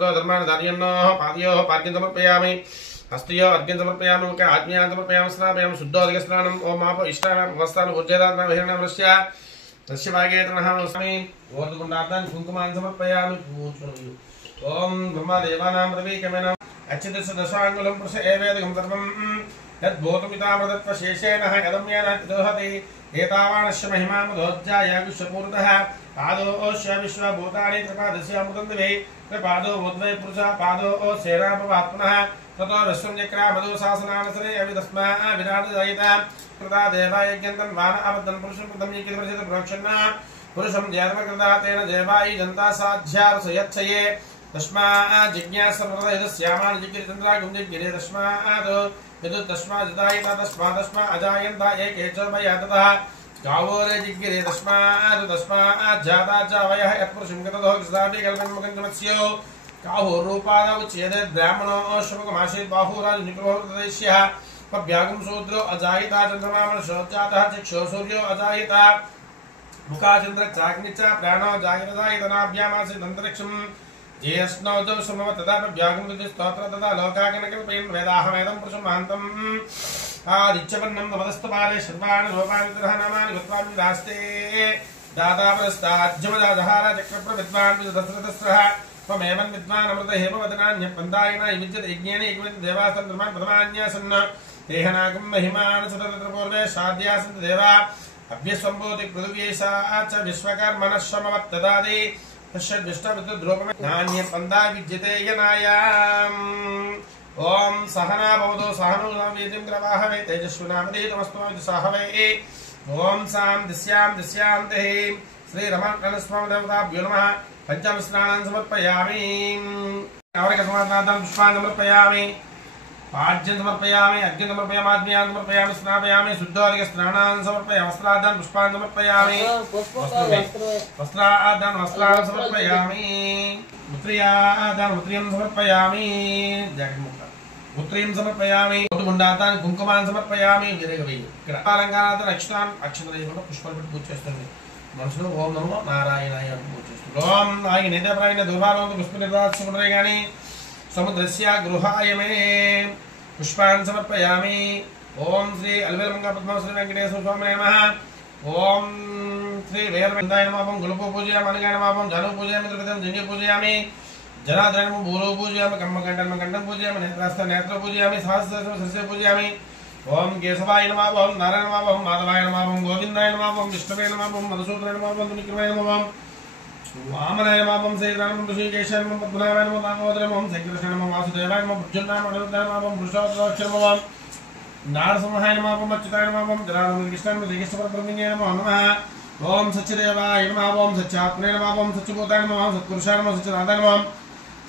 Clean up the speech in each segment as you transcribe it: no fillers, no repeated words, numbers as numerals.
धर्मान् धारयन्नः पादयोः पाद्यं समर्पयामि हस्तयोः अर्घ्यं समर्पयामि मुखे आज्ञां समर्पयामि स्नापयामि शुद्धोदकस्नानम् ओम आप इष्टावस्तान् ऊर्जेदात्मा विहरणवृश्य तस्य भागे तमः स्वामी ओर्धकुण्डार्थान् कुङ्कुमान् समर्पयामि ओम ब्रह्मदेवानां रविकमेनाम् अच्छितस्य दशाङ्गुलं पुरुष एवेदकं सर्वं यद्भूतमितामृतत्वशेषेण यदम्येन दोहति एतावानस्य महिमामुदोज्जाय विश्वपूर्णः पादोऽस्य विश्वभूतानि त्रिपादस्य अमृतन्दिवे त्रिपादो उद्वै पुरुषः पादो सेनापवात्मनः ततो विश्वञ्चक्रा मधु शासनानसरे अविदस्मा विराजयिता कृता देवायज्ञन्तं वान अबद्धं पुरुषं कृतं यकिदर्शित प्रोक्षन्ना पुरुषं जयर्मकृता तेन देवायि जनता साध्यारसयच्छये तस्मात् जिज्ञासर्वदयस्यामान् जिज्ञिरचन्द्रागुं जिज्ञिरे तस्मात् विदुत् तस्मात् जितायिता तस्मात् अजायन्ता एके च वया ततः गावोरे जिज्ञिरे तस्मात् जाता च वयः यत्पुरुषं गततो कृष्णापि कल्पन्मुखञ्चमत्स्यो काहुरूपाद उच्यते ब्राह्मणो शुभकमासीत् बाहुराजनिकृतदेश्यः पव्यागं शूद्रो अजायिता चन्द्रमामनशोज्जातः चक्षो सूर्यो अजायिता मुखाचन्द्र चाग्नि च प्राणो जायितनाभ्यामासीत् अन्तरिक्षम् ज्येष्णो च सुमव तदा पव्यागं स्तोत्र तदा लोकागणकल्पयन् वेदाहमेदं पुरुषं महान्तम् आदित्यवर्णं नमदस्तपाले शर्वाणि रूपाणि नामानि गत्वामि दास्ते दातापरस्ताज्यमदाधार चक्रप्रविद्वान् विदधस्रतस्रः त्वमेवं विद्वान् अमृत हेमवदनान्यपन्दायिना विद्यते यज्ञेन एकविद देवासन् धर्मान् प्रथमान्यासन् तेहनागं महिमान् सततत्र पूर्वे साध्यासन् देवा अभ्यस्वम्भूति पृथिव्यैषा च विश्वकर्मणः श्रमवत्तदादि पश्यद्विष्टविद्रुपमे नान्यपन्दा विद्यते यनायाम् ओम सहना भवतु सहनौ वीर्यं ग्रवाहवे तेजस्विनामधीतमस्तु साहवे ओम शान्तिः श्रीरमणस्वामी देवताभ्यो नमः पंचमस्नानान् समर्पयामि नवरकसमाधानान् पुष्पान् समर्पयामि पाद्यं समर्पयामि अर्घ्यं समर्पयामि आज्ञां समर्पयामि स्नापयामि शुद्धोदकस्नानान् समर्पयामि वस्त्रादान् पुष्पान् समर्पयामि वस्त्रान् समर्पयामि मुत्रियां समर्पयामि मुत्रिं समर्पयामि मुंडातान् कुंकुमान् समर्पयामि ఇక్కడ అలంకారార్థ అక్షతలేకుండా పుష్పాలు పెట్టి పూజ చేస్తుంది మనసులో ఓం నమో నారాయణాయ అని పూజ చేస్తుంది ఓం నాయ నేతప్రాయణ దుర్వారంతో పుష్ప నిర్దాక్షుకుంటే గాని సముద్రస్య గృహాయమే పుష్పాన్ సమర్పయామి ఓం శ్రీ అల్వేలమంగ పద్మశ్రీ వెంకటేశ్వర స్వామి నమః ఓం శ్రీ వేరవందాయ నమః గులుపు పూజయామి అనగాయ నమః జను పూజయామి త్రివిధం జన్య పూజయామి जनार्दनम भूरो पूजयामि कर्मकण्डं पूजयामि नेत्र पूजयामि सहस्रम सस्य पूजयामि ओम केशवाय नमः ओम नारायण नमः ओम माधवाय नमः ओम गोविंदाय नमः ओम विष्णुवे नमः ओम मधुसूदनाय नमः ओम निकृमाय नमः ओम वामनाय नमः ओम श्रीराम ऋषिकेशाय नमः पद्मनाभाय नमः दामोदराय नमः ओम श्रीकृष्णाय नमः वासुदेवाय नमः भुजनाय अनिरुद्धाय नमः ओम वृषभाक्षाय नमः ओम नारसिंहाय नमः ओम अच्युताय नमः ओम जनार्दन कृष्णाय नमः श्रीकृष्णपरब्रह्मणे नमः ओम सच्चिदेवाय नमः ओम सच्चात्मने नमः ओम सच्चिभूताय नमः ओम सत्पुरुषाय नमः सच्चिदानंदाय नमः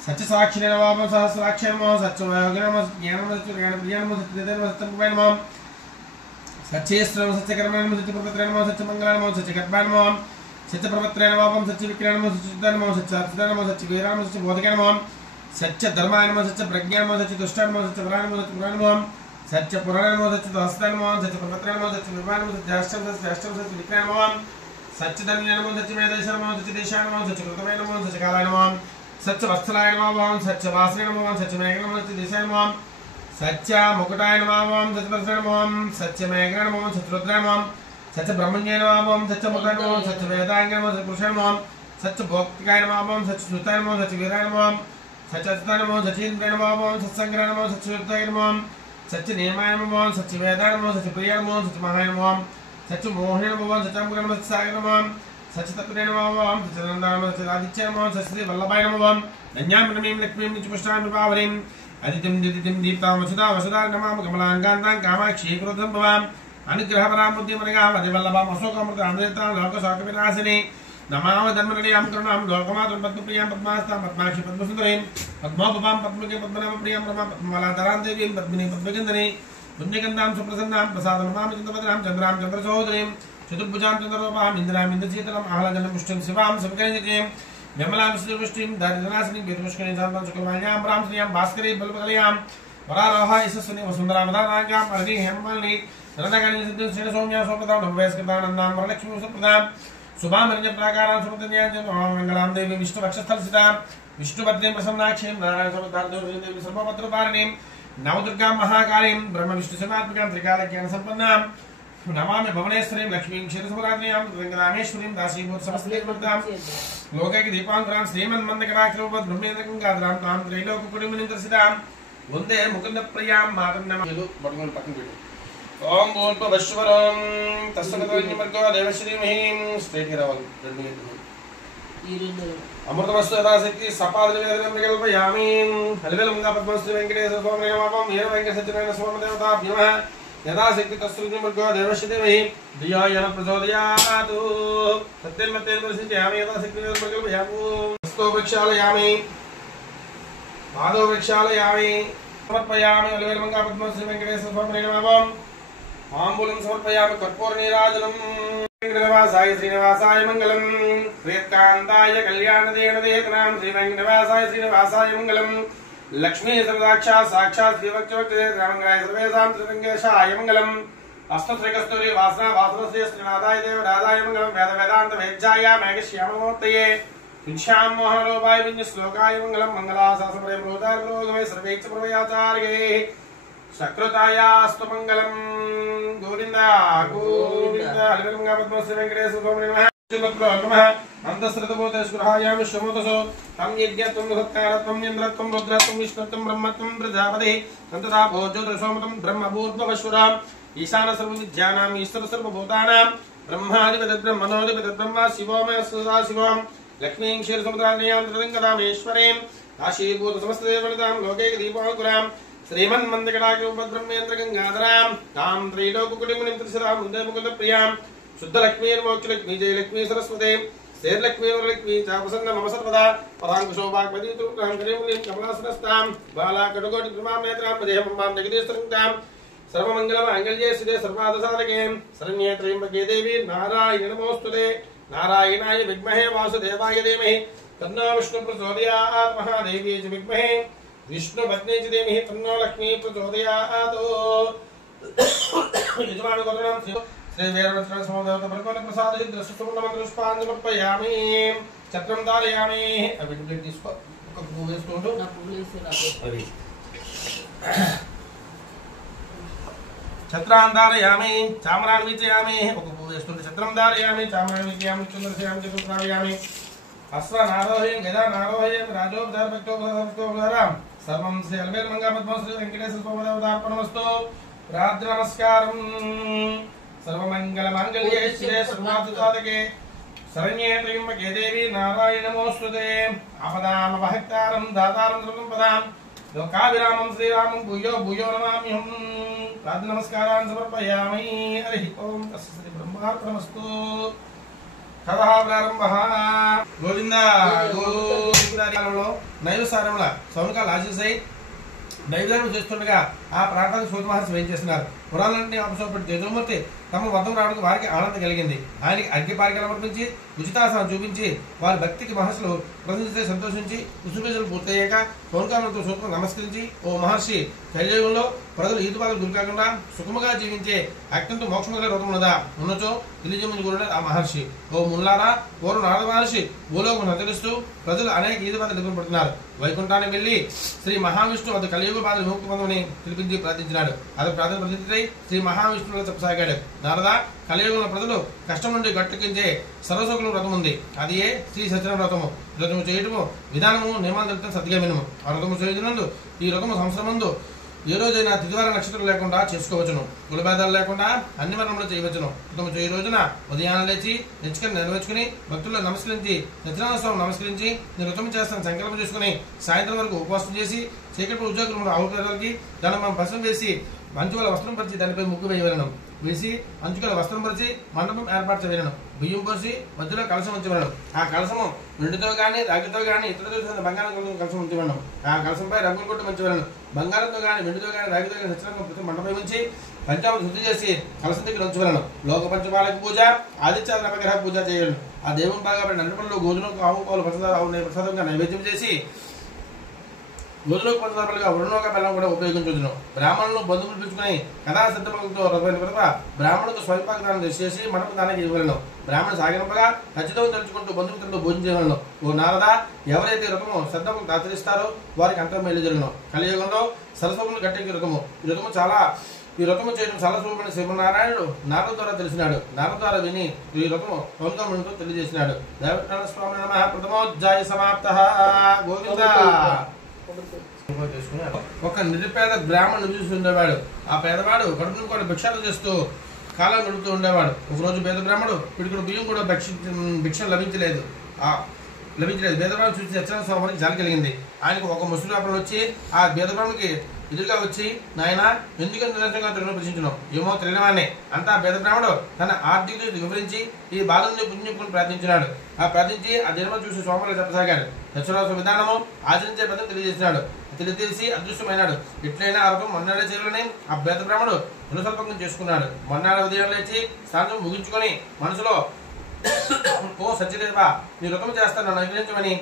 सच्च साक्षिणे नमः सहस्राक्षे नमः सच्चयोगे नमः ज्ञानं सच्चिज्ञानप्रियाय नमः सच्चिदेवाय नमः सच्चमुखाय नमः सच्चेश्वरं सच्चकर्माय नमः सच्चप्रपत्रे नमः सच्चमङ्गलाय नमः सच्चकर्माय नमः सच्चप्रपत्रे नमः सच्चविक्रियाय नमः सच्चिदाय नमः सच्चार्थिताय नमः सच्चवीराय नमः सच्चबोधकाय नमः सच्चधर्माय नमः सच्चप्रज्ञाय नमः सच्चतुष्टाय नमः सच्चवराय नमः सच्चपुराय नमः सच्चपुराणाय नमः सच्चदास्ताय नमः सच्चप्रपत्रे नमः सच्चविवाय नमः सच्चाष्टम सच्चविक्रियाय नमः सच्चधन्याय नमः सच्चमेधेशाय नमः सच्चदेशाय नमः सच्चकृतमाय नमः सच्चकालाय नमः सच्च वत्सलाय नमः सच्च वासने नमः सच्च मेघ नमः सच्च दिशाय नमः सच्च मुकुटाय नमः सच्च वर्षाय नमः सच्च मेघ नमः सच्च रुद्राय नमः सच्च ब्रह्मण्याय नमः सच्च मुखाय नमः सच्च वेदाय नमः सच्च पुरुषाय नमः सच्च भोक्तिकाय नमः सच्च सुताय नमः सच्च वीराय नमः सच्च अच्युताय नमः सच्च इंद्राय नमः सच्च संग्राय नमः सच्च युक्ताय नमः सच्च नियमाय नमः सच्च वेदाय नमः सच्च प्रियाय नमः सच्च महाय नमः सच्च मोहिनी नमः सच्च अंकुराय नमः सच्च सागर नमः सच्चिदत्तप्रियाय नमः सच्चिदानन्दाय नमः सच्चिदादित्याय नमः सच्चिश्री वल्लभाय नमः धन्यामृतमीं लक्ष्मीं नित्यपुष्टां विभावरीं अदितिं दिदितिं दीप्तां वसुधां वसुधां नमामि कमलाङ्कान्तां कामाक्षी क्रोधसम्भवां अनुग्रहपरां बुद्धिमनगां अधिवल्लभां अशोकामृतां लोकशोकविनाशिनी नमामि धर्मनिलयां करुणां लोकमातुं पद्मप्रियां पद्मास्तां पद्माक्षी पद्मसुन्दरीं पद्मोपमां पद्मके पद्मनाभप्रियां रमां पद्ममालाधरां देवीं पद्मिनीं पद्मगन्धनीं पुण्यगन्धां सुप्रसन्नां प्रसादं नमामि चन्द्रभद्रां चन्द्रां चन्द्रसहोदरीं चतुर्भुजां चन्द्ररूपां इन्द्रां इन्द्रशीतलां आह्लादनं पुष्टिं शिवां शिवकैर्यतीं विमलां श्रीपुष्टिं दारिद्र्यनाशिनीं वीरपुष्करीं शान्तां शुक्लवाण्यां रां श्रियां भास्करीं बलबकलयां वरारोहा यशस्विनी वसुन्धरां वदानागां अरणी हेममालिनी रत्नगानि सिद्धिं श्रीसौम्यां स्वप्रदां नववयस्कृतानन्दां वरलक्ष्मीं सुप्रदां శుభామన్య ప్రాకారాం సమృద్ధ్యాం మంగళాం దేవి విష్ణు వక్షస్థలసితాం విష్ణుపత్ని ప్రసన్నాక్షీం నారాయణ సమర్థార్థోదేవి సర్వపత్రపారిణీం నవదుర్గాం మహాకాళీం బ్రహ్మ విష్ణు శివాత్మికాం త్రికాలజ్ఞాన సంపన్నాం నమామి భువనేశ్వరీం లక్ష్మీం క్షీరసమురాజ్ఞాం రంగరామేశ్వరీం దాసీభూత సమస్తేర్మతాం లోకైక దీపాంతరాం శ్రీమన్మందకటాక్షరూప బ్రహ్మేంద్రగంగాధరాం తాం త్రైలోకకుడిమునిం దర్శితాం వందే ముకుంద ప్రియాం మాతం నమః పట్టుకొని పక్కన పెట్టు ఓం భూర్భువస్సువరం తస్సవితుర్వరేణ్యం దేవశ్రీమహీం స్ట్రైట్ రావాలి అమృతమస్తు యథాశక్తి సపాదన వేదనం వికల్పయామి హలివేలంగా పద్మశ్రీ వెంకటేశ్వర స్వామి నమః వీర వెంకట సత్యనారాయణ స్వామి దేవతాభ్యః యథాశక్తి తస్సవితుర్వరేణ్యం దేవశ్రీమహీ ధియాయన ప్రచోదయాతు సత్యన్మత్తేన పరిశీలయామి యథాశక్తి వికల్పయామి హస్తో వృక్షాలయామి పాదో వృక్షాలయామి సమర్పయామి హలివేలంగా పద్మశ్రీ వెంకటేశ్వర స్వామి నమః ఆంబూలం సమర్పయామి కర్పూర నీరాజనం వెంకటనివాసాయ శ్రీనివాసాయ మంగళం శ్రీకాంతాయ కళ్యాణదేవదేతనాం శ్రీ వెంకటనివాసాయ శ్రీనివాసాయ మంగళం లక్ష్మీ సర్వసాక్షాత్ సాక్షాత్ శ్రీవక్షవక్తే రామంగాయ సర్వేషాం శ్రీరంగేశాయ మంగళం అష్టశ్రీకస్తూరి వాసన వాసనశ్రీ శ్రీనాథాయ దేవరాజాయ మంగళం వేద వేదాంత వేద్యాయ మేఘశ్యామమూర్తయే విద్యాం మోహనరూపాయ విజ్ఞ శ్లోకాయ మంగళం మంగళాశాసనప్రయ ప్రోదారలోగమే సర్వేక్ష ప్రవయాచార్యే సకృతాయాస్తు మంగళం గోవింద గోవింద హరిగంగా పద్మశ్రీ వెంకటేశ్వర స్వామి నమః అంతఃశ్రుతభూతేశ్వరాయామి శమోదసో తం యజ్ఞత్వం సత్కారత్వం ఇంద్రత్వం రుద్రత్వం విష్ణుత్వం బ్రహ్మత్వం ప్రజాపతి సంతతా భోజ్యోతిసోమతం బ్రహ్మభూర్భవశ్వరాం ఈశాన సర్వ విద్యానాం ఈశ్వర సర్వభూతానాం బ్రహ్మాధిపతి బ్రహ్మణోధిపతి బ్రహ్మ శివోమయ సదా శివం లక్ష్మీం క్షీరసముద్రాన్యాం త్రిలింగదామేశ్వరీం కాశీభూత సమస్తదేవనితాం లోకైక దీపాంకురాం శ్రీమన్మందకటాక్షరూపద్బ్రహ్మేంద్రగంగాధరాం తాం త్రైలోకకుడిమునిం త్రిశరాం వందే ముకుంద ప్రియాం శుద్ధలక్ష్మీర్మోక్షలక్ష్మీ జయలక్ష్మీ సరస్వతే శ్రీలక్ష్మీ వరలక్ష్మీ చాపసన్న మమ సర్వదా పరాంకుశోభాగ్మదీతు రాంకరీమునిం కమలాసనస్తాం బాలాకటుకోటి కృమామేత్రాం పదేహంబాం జగదీశ్వరంతాం సర్వమంగళమాంగళ్యే శిదే సర్వాదసాధకే శరణ్యే త్రయంబకే దేవి నారాయణ నమోస్తుతే నారాయణాయ విద్మహే వాసుదేవాయ ధీమహి తన్నో విష్ణు ప్రచోదయాత్ మహాదేవీ చ విద్మహే విష్ణు పత్ని చ ధీమహి తన్నో లక్ష్మీ ప్రచోదయాత్ యజమాన గోత్రం శ్రీ వీరభద్ర సమదేవత పరిపూర్ణ ప్రసాద దృష్టిసుమంత్రపుష్పాన్ని సమర్పయామి చక్రం ధారయామి అవి ప్లేట్ తీసుకో ఒక పువ్వు వేసుకుంటూ అది ఛత్రాన్ ధారయామి చామరాన్ విజయామి ఒక పువ్వు వేస్తుంటే ఛత్రం ధారయామి చామరాన్ విజయామి చంద్రశ్యామి చతుర్ధారయామి అస్వ నారోహయం గదా నారోహయం రాజోపచార భక్తోపచారం సర్వం శ్రీ అల్వేల్ మంగా పద్మశ్రీ వెంకటేశ్వర స్వామి దేవతార్పణమస్తు ప్రార్థన నమస్కారం సర్వమంగళ మాంగళ్యే శిరే సర్వార్థసాధకే శరణ్యే త్రయంబకే దేవి నారాయణ నమోస్తుతే ఆపదామపహర్తారం దాతారం సర్వసంపదాం లోకాభిరామం శ్రీరామం భూయో భూయో నమామ్యహం ప్రార్థన నమస్కారాన్ని సమర్పయామి హరి ఓం తస్స బ్రహ్మార్పణమస్తు కథ ప్రారంభ గోవింద గోవిందాలలో నైవసారంలో సౌనకాలు ఆశిస్తాయి నైవేద్యం చేస్తుండగా ఆ ప్రాంతానికి సూర్య మహర్షి ఏం చేస్తున్నారు పురాణాన్ని అపసోపడి జగన్మూర్తి తమ వద్దకు రావడానికి వారికి ఆనందం కలిగింది ఆయనకి అగ్నిపారికలు సమర్పించి ఉచితాసనం చూపించి వారి భక్తికి మహర్షులు ప్రశంసిస్తే సంతోషించి ఉసుపేజలు పూర్తయ్యాక సౌనకాలతో సూత్రం నమస్కరించి ఓ మహర్షి కలియుగంలో ప్రజలు ఈదుబాధలు గురి కాకుండా సుఖముగా జీవించే అత్యంత మోక్షం కలిగే వ్రతం ఉన్నదా ఉన్నచో తెలియజేయమని కూడా ఆ మహర్షి ఓ ముల్లారా పూర్వ నారద మహర్షి భూలోకం సంచరిస్తూ ప్రజలు అనేక ఈదుబాధలు ఎదుర్కొంటున్నారు వైకుంఠానికి వెళ్లి శ్రీ మహావిష్ణు వద్ద కలియుగ బాధలు విముక్తి పొందమని పిలిపించి ప్రార్థించినాడు అతను ప్రార్థన ప్రతిష్ఠితై శ్రీ మహావిష్ణువులో చెప్పసాగాడు నారదా కలియుగంలో ప్రజలు కష్టం నుండి గట్టెక్కించే సర్వసుకుల వ్రతం ఉంది అది ఏ శ్రీ సత్యనారాయణ వ్రతము వ్రతము చేయటము విధానము నియమాలు తెలుపుతా సత్యమినము ఆ వ్రతము చేయునందు ఈ వ్రతము సంవత్సరం ముందు ఏ రోజైనా తిదివార నక్షత్రం లేకుండా చేసుకోవచ్చును కులభేదాలు లేకుండా అన్ని వర్ణములు చేయవచ్చును వ్రతము చేయ రోజున ఉదయాన్నే లేచి నెచ్చుకొని నెరవేర్చుకుని భక్తుల్లో నమస్కరించి సత్యనారాయణ నమస్కరించి నేను వ్రతం చేస్తాను సంకల్పం చేసుకుని సాయంత్రం వరకు ఉపవాసం చేసి చీకటి ఉద్యోగులు ఆవుపేదలకి దాన్ని మనం భస్మం వేసి మంచుగల వస్త్రం పరిచి దానిపై ముగ్గు వేయవలను వేసి అంచుకల వస్త్రం పరిచి మండపం ఏర్పాటు చేయవలను బియ్యం పోసి మధ్యలో కలశం ఉంచవలను ఆ కలశము వెండితో గాని రాగితో గాని ఇతరులతో బంగారం కలశం ఉంచవలను ఆ కలశంపై రంగులు కొట్టు ఉంచవలను బంగారంతో గాని వెండితో గాని రాగితో గాని సత్యనారాయణ ప్రతి మండపం ఉంచి పంచామృతం శుద్ధి చేసి కలశం దగ్గర ఉంచవలను లోక పంచమాలకు పూజ ఆదిత్య నవగ్రహ పూజ చేయవలను ఆ దేవుని బాగా నలుపల్లో గోధుమలకు ఆవు పాలు ప్రసాదం ఆవు ప్రసాదంగా నైవేద్యం చేసి గోధులోకి పంచదారులుగా వరుణోక బెల్లం కూడా ఉపయోగించవచ్చును. బ్రాహ్మణులు బంధువులు పిలుచుకుని కథా సిద్ధములతో బ్రాహ్మణులకు స్వల్పాకదానం చేసి మనకు దానికి ఇవ్వలను. బ్రాహ్మణ సాగినప్పగా ఖచ్చితంగా తెలుసుకుంటూ బంధుమిత్రులతో భోజనం చేయగలను. ఓ నారద, ఎవరైతే వ్రతము శ్రద్ధములు ఆచరిస్తారో వారికి అంత మేలు జరుగును. కలియుగంలో సరస్వములు గట్టెక్కి వ్రతము ఈ వ్రతము చేయడం చాలా సులభమైన శ్రీమన్నారాయణుడు నారద ద్వారా తెలిసినాడు. నారద ద్వారా విని ఈ వ్రతము పౌర్ణమునితో తెలియజేసినాడు. దైవజ్ఞాన స్వామి నమః. ప్రథమోధ్యాయ సమాప్తః. గోవింద. ఒక నిరుపేద బ్రాహ్మణుడు నివసిస్తూ ఉండేవాడు. ఆ పేదవాడు కడుపును కూడా భిక్షాలు చేస్తూ కాలం గడుపుతూ ఉండేవాడు. ఒకరోజు పేద బ్రాహ్మణుడు పిడికుడు బియ్యం కూడా భిక్ష లభించలేదు. భేదబ్రాహ్మణుడు చూసి సత్యనారాయణ స్వామికి జాలి కలిగింది. ఆయనకు ఒక ముసలి వ్యాపారులు వచ్చి ఆ భేదబ్రాహ్మణుడికి ఎదురుగా వచ్చి, నాయన ఎందుకు నిరంతరంగా తిరుగును ప్రశ్నించున్నావు? ఏమో తెలియవాడిని అంతా భేదబ్రాహ్మణుడు తన ఆర్థిక వివరించి ఈ బాధను పుణ్యపుని ప్రార్థించినాడు. ప్రార్థించి ఆ జన్మ చూసి స్వామిని చెప్పసాగాడు. సత్యనారాయణ విధానము ఆచరించే పద్ధతి తెలియజేసినాడు. తెలియజేసి అదృష్టమైనాడు. ఎట్లయినా అర్థం మొన్నడే చేయాలని ఆ భేదబ్రాహ్మణుడు పునఃసల్పకం చేసుకున్నాడు. మొన్నాడు ఉదయం లేచి స్నానం ముగించుకొని మనసులో, ఓ సత్యదేవ, నీ వ్రతం చేస్తాను అనుగ్రహించమని,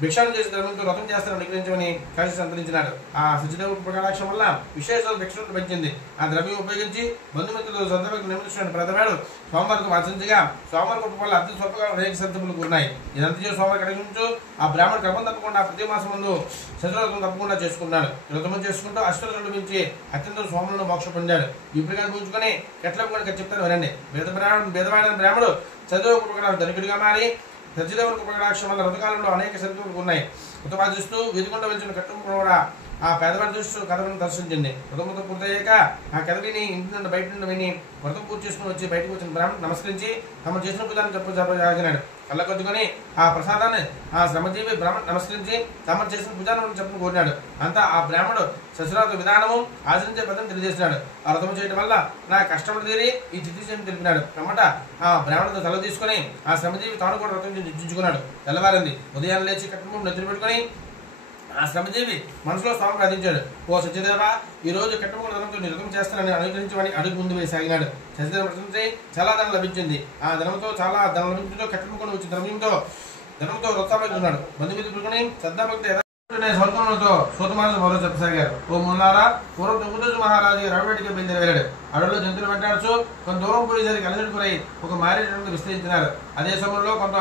భిక్షాటన చేసి ధర్మంతో వ్రతం చేస్తాను అనుగ్రహించమని కాశీ సంతరించినాడు. ఆ సత్యదేవ ప్రకాక్షం వల్ల విశేష భిక్షను పెంచింది. ఆ ద్రవ్యం ఉపయోగించి బంధుమిత్రులు శ్రద్ధకు నియమించిన ప్రథమాడు సోమవారం ఆచరించగా సోమవారం కృప వల్ల అతి స్వల్పంగా అనేక సంతములు ఉన్నాయి. ఇదంతా చేసి సోమవారం కడిగించు ఆ బ్రాహ్మణుడు క్రమం తప్పకుండా ప్రతి మాసం ముందు శత్రువ్రతం తప్పకుండా చేసుకున్నాడు. వ్రతం చేసుకుంటూ అష్టరులు మించి అత్యంత సోమలను మోక్ష పొందాడు. ఇప్పుడు కానీ పూజుకొని ఎట్లా కూడా చెప్తాను వినండి. భేదవాడైన బ్రాహ్మణుడు చదువు ధనికుడిగా మారి సత్యదేవుని కృపకటాక్షం వల్ల వ్రతకాలంలో అనేక సరితులు ఉన్నాయి. వ్రతమాచరిస్తూ వీధికొండ వెలిచిన కట్టుకుని కూడా ఆ పేదవాడి దృష్టి కథను దర్శించింది. వ్రతముతో పూర్తయ్యాక ఆ కథ విని ఇంటి నుండి బయట నుండి విని వ్రతం పూర్తి చేసుకుని వచ్చి బయటకు వచ్చిన బ్రాహ్మణుడు నమస్కరించి తమ చేసిన పూజాన్ని చెప్పసాగినాడు. కళ్ళ కొద్దుకొని ఆ ప్రసాదాన్ని ఆ శ్రమజీవి బ్రాహ్మణుడు నమస్కరించి తమ చేసిన పూజాన్ని చెప్పని కోరినాడు. అంతా ఆ బ్రాహ్మణుడు సత్యనారాయణ విధానము ఆచరించే పద్ధతిని తెలియజేసినాడు. ఆ వ్రతం చేయడం వల్ల నా కష్టములు తీరి ఈ చిత్తిని తెలిపినాడు. కమ్మట ఆ బ్రాహ్మణుడు తల తీసుకుని ఆ శ్రమజీవి తాను కూడా వ్రతం చించుకున్నాడు. తెల్లవారింది. ఉదయాన్ని లేచి కట్టుకుని నెత్తులు పెట్టుకుని ఆ శ్రమజీవి మనసులో స్వామి ప్రార్థించాడు. ఓ సత్యదేవ, ఈ రోజు కట్టుకున్న ధనంతో నిర్గం చేస్తానని అనుగ్రహించమని అడుగు ముందు వేసాగినాడు. సత్యదేవ ప్రశ్నించి చాలా ధనం లభించింది. ఆ ధనంతో చాలా ధనం లభించడంతో కట్టుకుని వచ్చిన ధనంతో వృత్తాపై ఉన్నాడు. బంధుమిత్రులు పెట్టుకుని శ్రద్ధాభక్తి స్వల్పంతో సూతమాన మరో చెప్పసాగారు. ఓ మున్నారా, పూర్వం తుంగుటూరు మహారాజు అడవిటికి బయలుదేరాడు. అడవిలో జంతువులు వెంటాడుచు కొంత దూరం పోయేసరికి అలసటి గురై ఒక మారేటప్పుడు విస్తరించినారు. అదే సమయంలో కొంత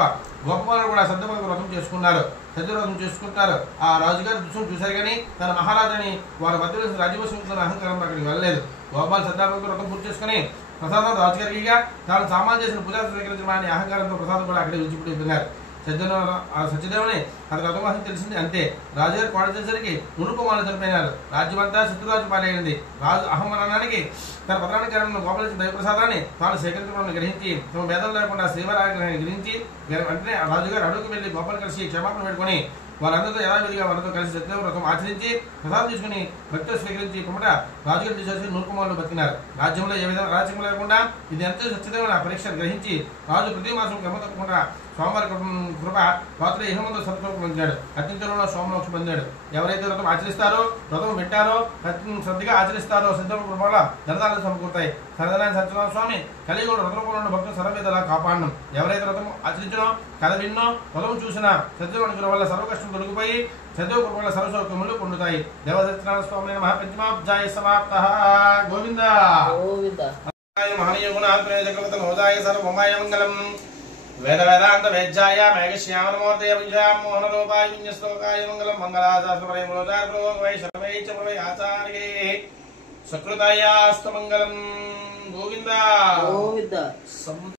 గొప్పవాళ్ళు కూడా శ్రద్ధపడి వ్రతం చేసుకున్నారు. సత్యవ్రతం చేసుకుంటారు. ఆ రాజుగారి దృశ్యం చూశారు కానీ తన మహారాజుని వారి మధ్య రాజ్యవశం అహంకారం అక్కడికి వెళ్ళలేదు. గోపాల్ శ్రద్ధాభక్తులు వ్రతం పూర్తి చేసుకుని ప్రసాదం రాజుగారిగా తాను సామాన్య చేసిన పూజా స్వీకరించమని అహంకారంతో ప్రసాదం కూడా అక్కడే విడిచిపెట్టిపోయినారు. సత్యదేవుని అతని వ్రతవాసం తెలిసింది. అంతే రాజుగారు కోడచేసరికి నుడుకుమాలు చనిపోయినారు. రాజ్యమంతా శత్రురాజు పాలైంది. రాజు అహమనానికి తన పత్రానికి గోపాలించిన దైవప్రసాదాన్ని తాను సేకరించడం గ్రహించి తమ భేదం లేకుండా శ్రీవారాన్ని గ్రహించి వెంటనే రాజుగారు అడుగుకు వెళ్లి గోపాలు కలిసి క్షమాపణ పెట్టుకుని వారందరితో యథావిధిగా వారితో కలిసి సత్యదేవ వ్రతం ఆచరించి ప్రసాదం తీసుకుని భక్తులు స్వీకరించి పిమ్మట రాజుగారు తీసేసి నూర్కుమారులు బతికినారు. రాజ్యంలో ఏ విధంగా రాజ్యం లేకుండా ఇది ఎంతో సత్యదేవుని పరీక్ష గ్రహించి రాజు ప్రతి మాసం క్రమ తప్పకుండా సోమవారి కృప పాత్ర ఇహమందు సంతోషం పొందాడు. అత్యంతలో సోమమోక్ష పొందాడు. ఎవరైతే వ్రతం ఆచరిస్తారో, వ్రతం పెట్టారో, శ్రద్ధగా ఆచరిస్తారో సిద్ధం కృప వల్ల ధనదాలు సమకూరుతాయి. సరదాని సత్యనారాయణ స్వామి కలియుగ వ్రతంలో భక్తులు సర్వవిధలా కాపాడడం. ఎవరైతే వ్రతం ఆచరించినో, కథ విన్నో, వ్రతం చూసినా సత్యదేవుని కృప వల్ల సర్వ కష్టం తొలగిపోయి సత్యదేవ కృప వల్ల సర్వసౌఖ్యములు పొందుతాయి. దేవ సత్యనారాయణ స్వామి నమః. పంచమాధ్యాయ సమాప్తః. గోవింద. మహనీయ గుణాత్మనే చక్రవర్తి మహోదాయ సర్వమయ మంగళం. వేద వేదాంత వేద్యాయ మేఘశ్యామనమూర్తయ విజయాం మోహన రూపాయ విన్యశ్లోకాయ మంగళం. మంగళాశాస్త్రపరై మూలచార ప్రవై శర్వై చ ప్రవై ఆచార్యే సకృతాయాస్తు మంగళం. గోవింద.